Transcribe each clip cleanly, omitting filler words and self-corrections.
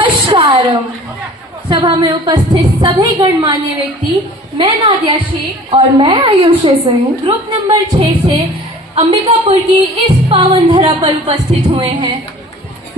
नमस्कारम। सभा में उपस्थित सभी गणमान्य व्यक्ति, मैं नादिया शेख और मैं आयुषी सिंह ग्रुप नंबर 6 से अंबिकापुर की इस पावन धरा पर उपस्थित हुए हैं।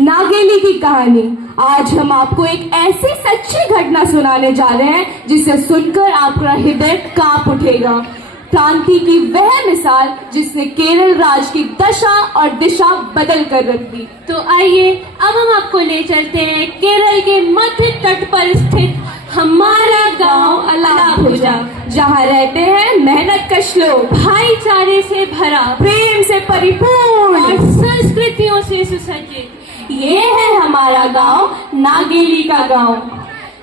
नागेली की कहानी। आज हम आपको एक ऐसी सच्ची घटना सुनाने जा रहे हैं जिसे सुनकर आपका हृदय कांप उठेगा। क्रांति की वह मिसाल जिसने केरल राज्य की दशा और दिशा बदल कर रख दी। तो आइए अब हम आपको ले चलते हैं केरल के मध्य तट पर स्थित हमारा गांव अलाभुजा, जहां रहते हैं मेहनत कश लोग, भाईचारे से भरा, प्रेम से परिपूर्ण और संस्कृतियों से सुसज्जित। ये है हमारा गांव, नागेली का गांव।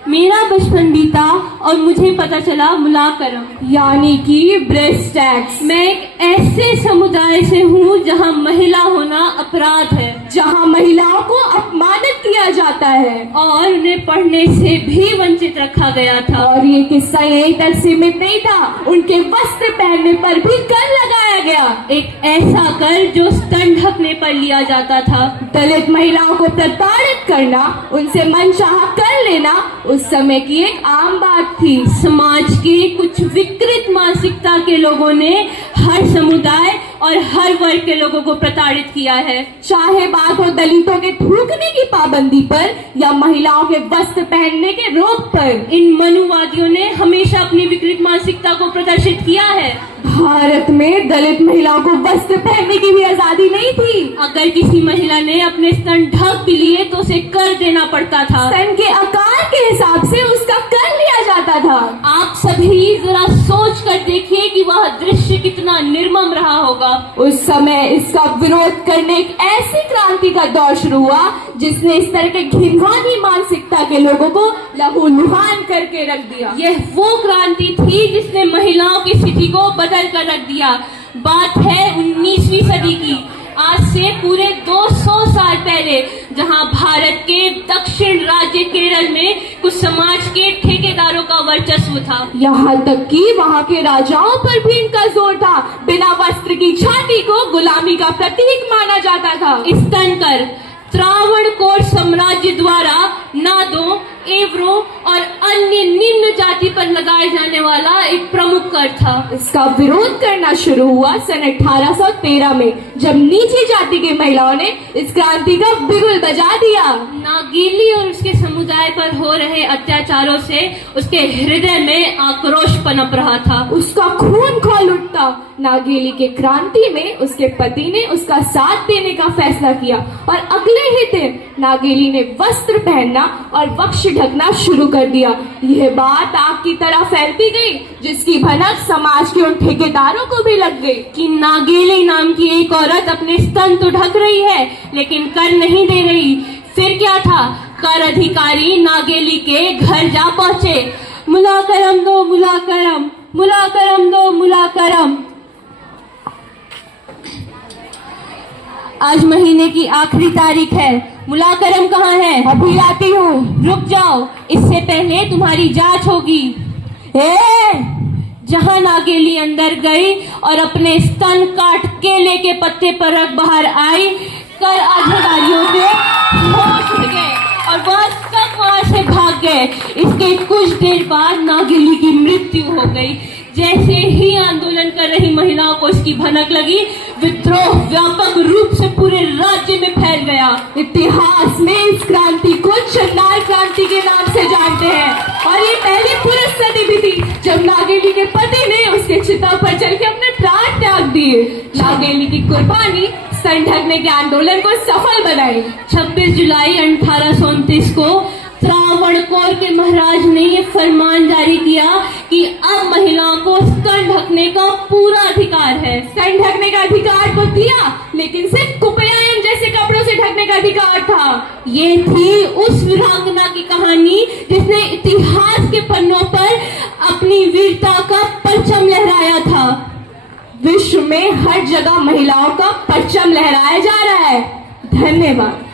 मेरा बचपन बीता और मुझे पता चला मुलाकरम, यानी कि ब्रेस्ट टैक्स। मैं एक ऐसे समुदाय से हूँ जहाँ महिला होना अपराध है, जहाँ महिलाओं को अपमानित किया जाता है और उन्हें पढ़ने से भी वंचित रखा गया था। और ये किस्सा यहीं तक सीमित नहीं था, उनके वस्त्र पहनने पर भी कर लगाया गया। एक ऐसा कर जो स्तन ढकने पर लिया जाता था। दलित महिलाओं को प्रताड़ित करना, उनसे मनचाहा कर लेना उस समय की एक आम बात थी। समाज के कुछ विकृत मानसिकता के लोगों ने हर समुदाय और हर वर्ग के लोगों को प्रताड़ित किया है। चाहे बात हो दलितों के थूकने की पाबंदी पर या महिलाओं के वस्त्र पहनने के रोक पर, इन मनुवादियों ने हमेशा अपनी विकृत मानसिकता को प्रदर्शित किया है। भारत में दलित महिलाओं को वस्त्र पहनने की भी आजादी नहीं थी। अगर किसी महिला ने अपने स्तन ढक भी लिए तो उसे कर देना पड़ता था। स्तन के आकार के हिसाब से उसका कर लिया जाता था। आप सभी जरा सोच कर देखिए कि वह दृश्य कितना निर्मम रहा होगा। उस समय इसका विरोध करने एक ऐसी क्रांति का दौर शुरू हुआ जिसने इस तरह के घिनौनी मानसिकता के लोगों को लहूलुहान करके रख दिया। यह वो क्रांति थी जिसने महिलाओं की स्थिति को बदल कर रख दिया। बात है 19वीं सदी की। आज से पूरे 200 साल पहले, जहां भारत के दक्षिण राज्य केरल में कुछ समाज के ठेकेदारों का वर्चस्व था। यहाँ तक कि वहाँ के राजाओं पर भी इनका जोर था। बिना वस्त्र की छाती को गुलामी का प्रतीक माना जाता था। स्तन कर त्रावणकोर साम्राज्य द्वारा नादों, एवरों और अन्य निम्न जाति पर लगाए जाने वाला एक प्रमुख कर था। इसका विरोध करना शुरू हुआ सन 1813 में, जब नीची जाति की महिलाओं ने इस क्रांति का बिगुल बजा दिया। नागेली और उसके समुदाय पर हो रहे अत्याचारों से उसके हृदय में आक्रोश पनप रहा था। उसका खून खौल उठता। नागेली के क्रांति में उसके पति ने उसका साथ देने का फैसला किया और अगले ही दिन नागेली ने वस्त्र पहनना और वक्ष ढकना शुरू कर दिया। यह बात आग की तरह फैलती गई, जिसकी भनक समाज के उन ठेकेदारों को भी लग गई कि नागेली नाम की एक औरत अपने स्तन तो ढक रही है लेकिन कर नहीं दे रही। फिर क्या था, कर अधिकारी नागेली के घर जा पहुंचे। मुलाकरम दो मुलाकरम, मुलाकरम दो मुलाकरम। आज महीने की आखिरी तारीख है, मुलाकरम कहाँ है? अभी आती हूँ। रुक जाओ, इससे पहले तुम्हारी जांच होगी। जहां नागेली अंदर गई और अपने स्तन काट केले के पत्ते पर रख बाहर आई, कर अधिकारियों से होश उड़ गए और वह सब वहां से भाग गए। इसके कुछ देर बाद नागेली की मृत्यु हो गई। जैसे ही आंदोलन कर रही महिलाओं को इसकी भनक लगी, विद्रोह व्यापक रूप से पूरे राज्य में फैल गया। इतिहास में इस क्रांति को चंडाल क्रांति के नाम से जानते हैं और ये पहली पुरुष सदी भी थी जब नागेली के पति ने उसके चिता पर चल के अपने प्राण त्याग दिए। नागेली की कुर्बानी स्तन ढकने के आंदोलन को सफल बनाई। 26 जुलाई 1829 को त्रावणकोर के महाराज ने ये फरमान जारी किया कि अब महिलाओं को स्तन ढकने का पूरा अधिकार है। स्तन ढकने का अधिकार तो दिया, लेकिन सिर्फ कुपयायन जैसे कपड़ों से ढकने का अधिकार था। ये थी उस वीरांगना की कहानी जिसने इतिहास के पन्नों पर अपनी वीरता का परचम लहराया था। विश्व में हर जगह महिलाओं का परचम लहराया जा रहा है। धन्यवाद।